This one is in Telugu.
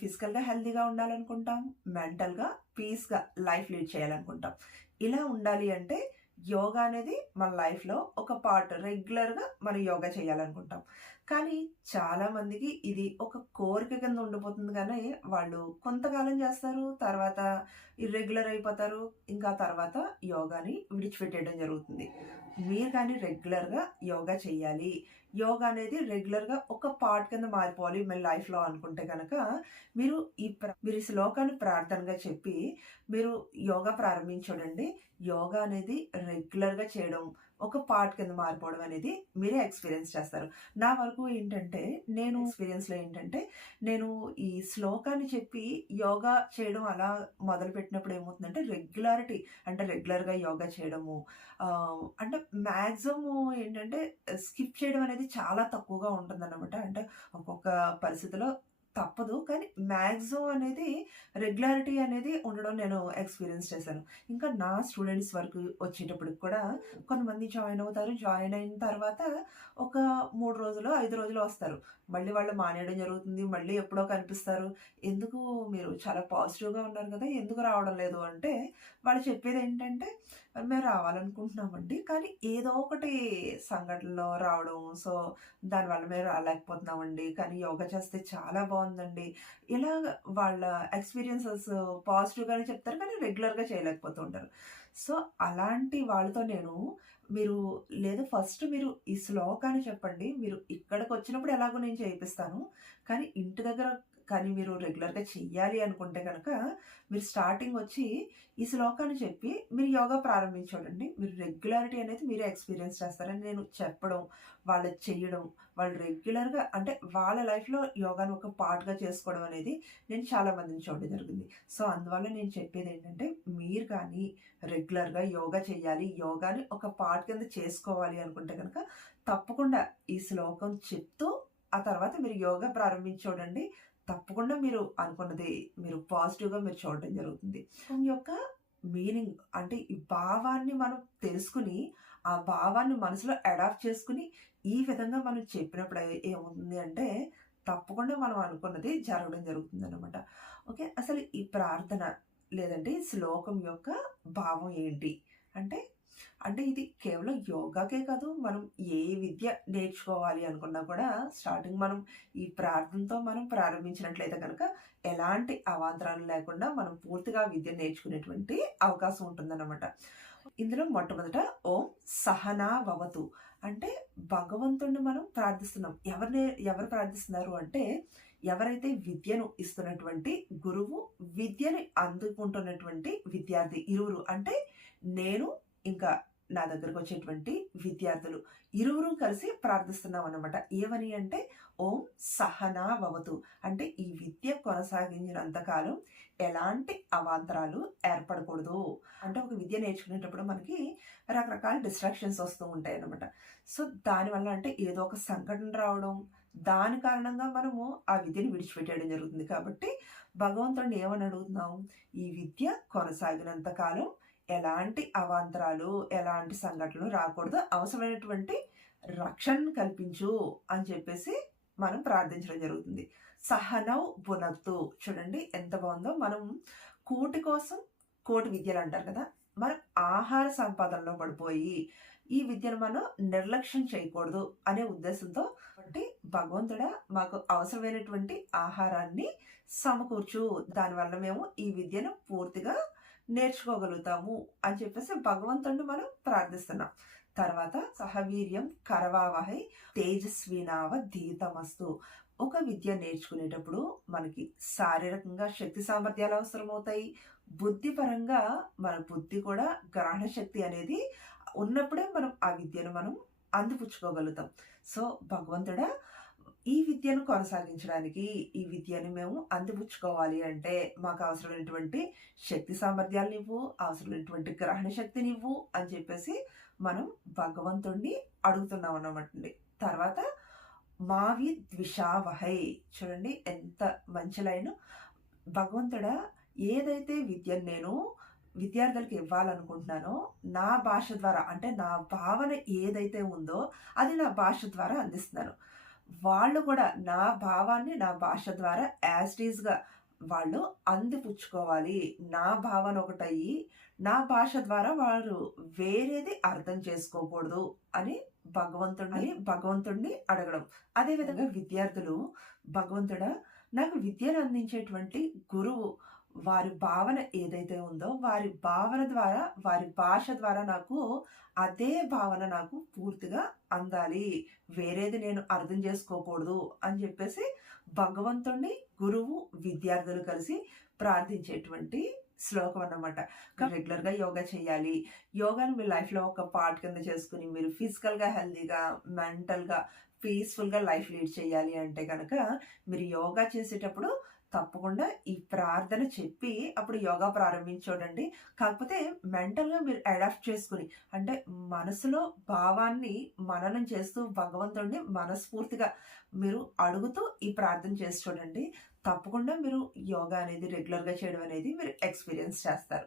ఫిజికల్గా హెల్తీగా ఉండాలనుకుంటాం మెంటల్గా పీస్గా లైఫ్ లీడ్ చేయాలనుకుంటాం. ఇలా ఉండాలి అంటే యోగా అనేది మన లైఫ్లో ఒక పార్ట్ రెగ్యులర్గా మనం యోగా చేయాలనుకుంటాం. కానీ చాలామందికి ఇది ఒక కోరిక కింద ఉండిపోతుంది కానీ వాళ్ళు కొంతకాలం చేస్తారు తర్వాత ఇర్రెగ్యులర్ అయిపోతారు ఇంకా తర్వాత యోగాని విడిచిపెట్టేయడం జరుగుతుంది. మీరు కానీ రెగ్యులర్గా యోగా చేయాలి యోగా అనేది రెగ్యులర్గా ఒక పార్ట్ కింద మారిపోవాలి మీ లైఫ్లో అనుకుంటే కనుక మీరు ఈ మీరు ఈ శ్లోకాన్ని ప్రార్థనగా చెప్పి మీరు యోగా ప్రారంభించడండి యోగా అనేది రెగ్యులర్గా చేయడం ఒక పార్ట్ కింద మారిపోవడం అనేది మీరే ఎక్స్పీరియన్స్ చేస్తారు. నా వరకు ఏంటంటే నేను ఎక్స్పీరియన్స్లో ఏంటంటే నేను ఈ శ్లోకాన్ని చెప్పి యోగా చేయడం అలా మొదలు పెట్టినప్పుడు ఏమవుతుందంటే రెగ్యులారిటీ అంటే రెగ్యులర్గా యోగా చేయడము అంటే మ్యాక్సిమం ఏంటంటే స్కిప్ చేయడం అనేది చాలా తక్కువగా ఉంటుందన్నమాట. అంటే ఒక్కొక్క పరిస్థితిలో తప్పదు. కానీ మ్యాక్సిమం అనేది రెగ్యులారిటీ అనేది ఉండడం నేను ఎక్స్పీరియన్స్ చేశాను. ఇంకా నా స్టూడెంట్స్ వరకు వచ్చేటప్పటికి కూడా కొంతమంది జాయిన్ అవుతారు. జాయిన్ అయిన తర్వాత ఒక మూడు రోజులు ఐదు రోజులు వస్తారు. మళ్ళీ వాళ్ళు మానేయడం జరుగుతుంది. మళ్ళీ ఎప్పుడో కనిపిస్తారు. ఎందుకు మీరు చాలా పాజిటివ్గా ఉన్నారు కదా ఎందుకు రావడం లేదు అంటే వాళ్ళు చెప్పేది ఏంటంటే మేము రావాలనుకుంటున్నామండి. కానీ ఏదో ఒకటి సంఘటనలో రావడం. సో దానివల్ల మేము రాలేకపోతున్నామండి. కానీ యోగా చేస్తే చాలా బాగుంది బాగుందండి. ఇలా వాళ్ళ ఎక్స్పీరియన్సెస్ పాజిటివ్గానే చెప్తారు కానీ రెగ్యులర్గా చేయలేకపోతూ ఉంటారు సో అలాంటి వాళ్ళతో నేను మీరు లేదా ఫస్ట్ మీరు ఈ శ్లోకాన్ని చెప్పండి. మీరు ఇక్కడికి వచ్చినప్పుడు ఎలాగో నేను చేయిస్తాను కానీ ఇంటి దగ్గర కానీ మీరు రెగ్యులర్గా చెయ్యాలి అనుకుంటే కనుక మీరు స్టార్టింగ్ వచ్చి ఈ శ్లోకాన్ని చెప్పి మీరు యోగా ప్రారంభించండి మీరు రెగ్యులారిటీ అనేది మీరే ఎక్స్పీరియన్స్ చేస్తారని నేను చెప్పడం వాళ్ళు చెయ్యడం వాళ్ళు రెగ్యులర్గా అంటే వాళ్ళ లైఫ్లో యోగాను ఒక పార్ట్గా చేసుకోవడం అనేది నేను చాలా మందిని చూడడం జరిగింది. సో అందువల్ల నేను చెప్పేది ఏంటంటే మీరు కానీ రెగ్యులర్గా యోగా చేయాలి యోగాని ఒక పార్ట్ కింద చేసుకోవాలి అనుకుంటే కనుక తప్పకుండా ఈ శ్లోకం చెప్తూ ఆ తర్వాత మీరు యోగా ప్రారంభించి చూడండి తప్పకుండా మీరు అనుకున్నది మీరు పాజిటివ్గా మీరు చూడడం జరుగుతుంది. ఈ యొక్క మీనింగ్ అంటే ఈ భావాన్ని మనం తెలుసుకుని ఆ భావాన్ని మనసులో అడాప్ట్ చేసుకుని ఈ విధంగా మనం చెప్పినప్పుడు ఏ- ఏమవుతుంది అంటే తప్పకుండా మనం అనుకున్నది జరగడం జరుగుతుంది అనమాట ఓకే? అసలు ఈ ప్రార్థన లేదంటే శ్లోకం యొక్క భావం ఏంటి? అంటే అంటే ఇది కేవలం యోగాకే కాదు మనం ఏ విద్య నేర్చుకోవాలి అనుకున్నా కూడా స్టార్టింగ్ మనం ఈ ప్రార్థనతో మనం ప్రారంభించినట్లయితే కనుక ఎలాంటి అవాంతరాలు లేకుండా మనం పూర్తిగా విద్య నేర్చుకునేటువంటి అవకాశం ఉంటుందన్నమాట. ఇందులో మొట్టమొదట ఓం సహనా భవతు అంటే భగవంతుణ్ణి మనం ప్రార్థిస్తున్నాం. ఎవరిని ఎవరు ప్రార్థిస్తున్నారు అంటే ఎవరైతే విద్యను ఇస్తున్నటువంటి గురువు విద్యని అందుకుంటున్నటువంటి విద్యార్థి ఇరువురు. అంటే నేను ఇంకా నా దగ్గరకు వచ్చేటువంటి విద్యార్థులు. ఇరువురు కలిసి ప్రార్థిస్తున్నాం అనమాట ఏమని అంటే ఓం సహనా భవతు. అంటే ఈ విద్య కొనసాగించినంతకాలం ఎలాంటి అవాంతరాలు ఏర్పడకూడదు. అంటే ఒక విద్య నేర్చుకునేటప్పుడు మనకి రకరకాల డిస్ట్రాక్షన్స్ వస్తూ ఉంటాయి అనమాట సో దానివల్ల అంటే ఏదో ఒక సంఘటన రావడం దాని కారణంగా మనము ఆ విద్యను విడిచిపెట్టేయడం జరుగుతుంది. కాబట్టి భగవంతుడిని ఏమని అడుగుతున్నాం ఈ విద్య కొనసాగినంత కాలం ఎలాంటి అవాంతరాలు ఎలాంటి సంఘటనలు రాకూడదు. అవసరమైనటువంటి రక్షణ కల్పించు అని చెప్పేసి మనం ప్రార్థించడం జరుగుతుంది. సహనవ్ బునత్తు చూడండి ఎంత బాగుందో. మనం కూటి కోసం కోటి విద్యలు అంటారు కదా. మనం ఆహార సంపాదనలో పడిపోయి ఈ విద్యను మనం నిర్లక్ష్యం చేయకూడదు అనే ఉద్దేశంతో అంటే భగవంతుడా మాకు అవసరమైనటువంటి ఆహారాన్ని సమకూర్చు. దానివల్ల మేము ఈ విద్యను పూర్తిగా నేర్చుకోగలుగుతాము అని చెప్పేసి భగవంతుడిని మనం ప్రార్థిస్తున్నాం. తర్వాత సహవీర్యం కరవావహై తేజస్వినావ దీతమస్తు. ఒక విద్య నేర్చుకునేటప్పుడు మనకి శారీరకంగా శక్తి సామర్థ్యాలు అవసరమవుతాయి. బుద్ధిపరంగా మన బుద్ధి కూడా గ్రహణ శక్తి అనేది ఉన్నప్పుడే మనం ఆ విద్యను మనం అందిపుచ్చుకోగలుగుతాం. సో భగవంతుడా ఈ విద్యను కొనసాగించడానికి ఈ విద్యను మేము అందిపుచ్చుకోవాలి అంటే మాకు అవసరమైనటువంటి శక్తి సామర్థ్యాలు ఇవ్వు అవసరమైనటువంటి గ్రహణ శక్తిని ఇవ్వు అని చెప్పేసి మనం భగవంతుణ్ణి అడుగుతున్నాం అన్నమాట తర్వాత మావి ద్విషావహై. చూడండి ఎంత మంచి లైన్. భగవంతుడా ఏదైతే విద్యను నేను విద్యార్థులకు ఇవ్వాలనుకుంటున్నానో నా భాష ద్వారా అంటే నా భావన ఏదైతే ఉందో అది నా భాష ద్వారా అందిస్తున్నాను. వాళ్ళు కూడా నా భావాన్ని నా భాష ద్వారా యాజ్ ఇట్ ఈస్‌గా వాళ్ళు అందిపుచ్చుకోవాలి. నా భావన ఒకటయ్యి, నా భాష ద్వారా వారు వేరేది అర్థం చేసుకోకూడదు అని భగవంతుడిని భగవంతుడిని అడగడం. అదే విధంగా విద్యార్థులు భగవంతుడా నాకు విద్యను అందించేటువంటి గురువు వారి భావన ఏదైతే ఉందో వారి భావన ద్వారా, వారి భాష ద్వారా నాకు అదే భావన నాకు పూర్తిగా అందాలి. వేరేది నేను అర్థం చేసుకోకూడదు అని చెప్పేసి భగవంతుడిని, గురువు, విద్యార్థులు కలిసి ప్రార్థించేటువంటి శ్లోకం అన్నమాట. రెగ్యులర్‌గా యోగా చేయాలి. యోగాని మీ లైఫ్‌లో ఒక పార్ట్ కింద చేసుకొని మీరు ఫిజికల్‌గా హెల్తీగా, మెంటల్‌గా, పీస్‌ఫుల్‌గా లైఫ్ లీడ్ చేయాలి అంటే కనుక మీరు యోగా చేసేటప్పుడు తప్పకుండా ఈ ప్రార్థన చెప్పి అప్పుడు యోగా ప్రారంభించోడండి కాకపోతే మెంటల్‌గా మీరు అడాప్ట్ చేసుకొని అంటే మనసులో భావాన్ని మననం చేస్తూ భగవంతుడిని మనస్ఫూర్తిగా మీరు అడుగుతూ ఈ ప్రార్థన చేసి చూడండి. తప్పకుండా మీరు యోగా అనేది రెగ్యులర్‌గా చేయడం అనేది మీరు ఎక్స్‌పీరియన్స్ చేస్తారు.